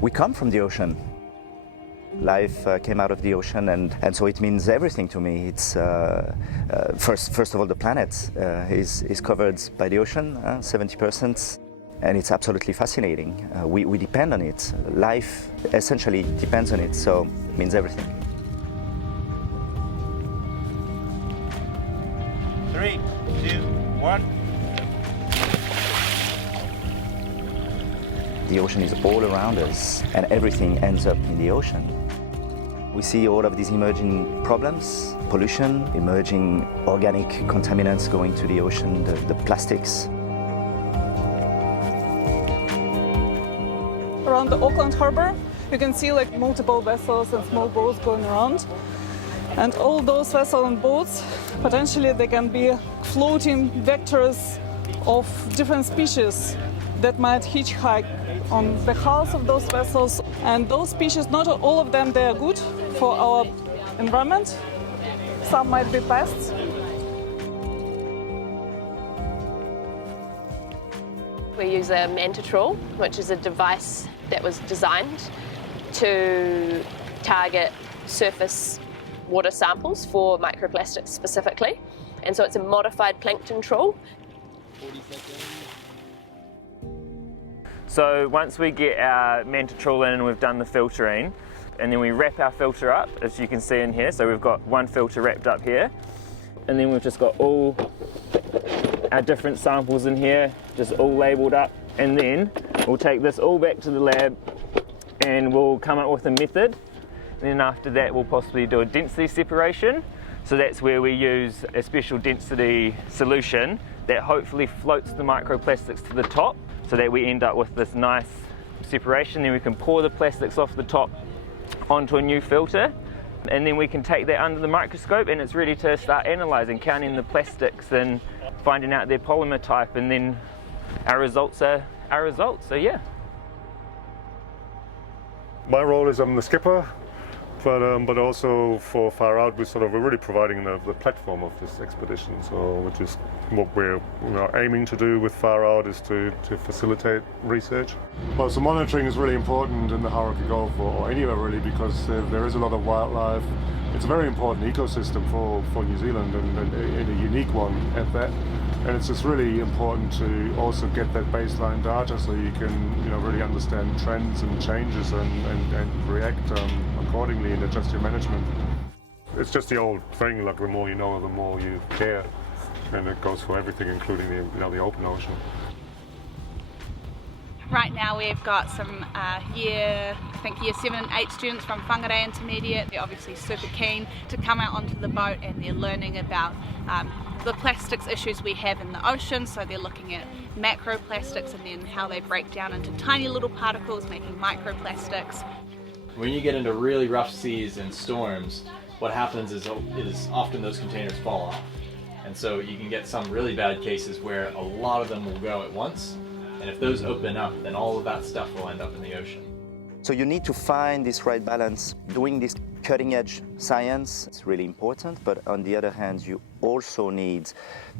We come from the ocean. Life came out of the ocean, and so it means everything to me. It's first of all, the planet is covered by the ocean, 70%, and it's absolutely fascinating. We depend on it. Life essentially depends on it, so it means everything. 3, 2, 1. The ocean is all around us, and everything ends up in the ocean. We see all of these emerging problems, pollution, emerging organic contaminants going to the ocean, the plastics. Around the Auckland harbour, you can see like multiple vessels and small boats going around. And all those vessels and boats, potentially they can be floating vectors of different species that might hitchhike on the hulls of those vessels. And those species, not all of them, they are good for our environment. Some might be pests. We use a manta trawl, which is a device that was designed to target surface water samples for microplastics specifically. And so it's a modified plankton trawl. 40 seconds. So once we get our manta trawl in and we've done the filtering, and then we wrap our filter up, as you can see in here. So we've got one filter wrapped up here, and then we've just got all our different samples in here, just all labelled up. And then we'll take this all back to the lab and we'll come up with a method. And then after that we'll possibly do a density separation. So that's where we use a special density solution that hopefully floats the microplastics to the top, so that we end up with this nice separation. Then we can pour the plastics off the top onto a new filter, and then we can take that under the microscope, and it's ready to start analysing, counting the plastics and finding out their polymer type, and then our results are our results, so yeah. My role is I'm the skipper, but also for Far Out we're really providing the platform of this expedition. So which is what we're aiming to do with Far Out, is to facilitate research. Well, so monitoring is really important in the Hauraki Gulf or anywhere really, because there is a lot of wildlife. It's a very important ecosystem for New Zealand, and a unique one at that. And it's just really important to also get that baseline data so you can really understand trends and changes and react accordingly and adjust your management. It's just the old thing, like the more you know, the more you care, and it goes for everything, including the open ocean. Right now we've got some year 7 and 8 students from Whangarei Intermediate. They're obviously super keen to come out onto the boat, and they're learning about the plastics issues we have in the ocean. So they're looking at macroplastics and then how they break down into tiny little particles, making microplastics. When you get into really rough seas and storms, what happens is often those containers fall off. And so you can get some really bad cases where a lot of them will go at once. And if those open up, then all of that stuff will end up in the ocean. So you need to find this right balance. Doing this cutting-edge science is really important, but on the other hand, you also need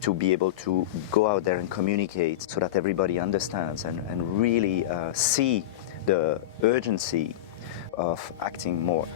to be able to go out there and communicate so that everybody understands and really see the urgency of acting more.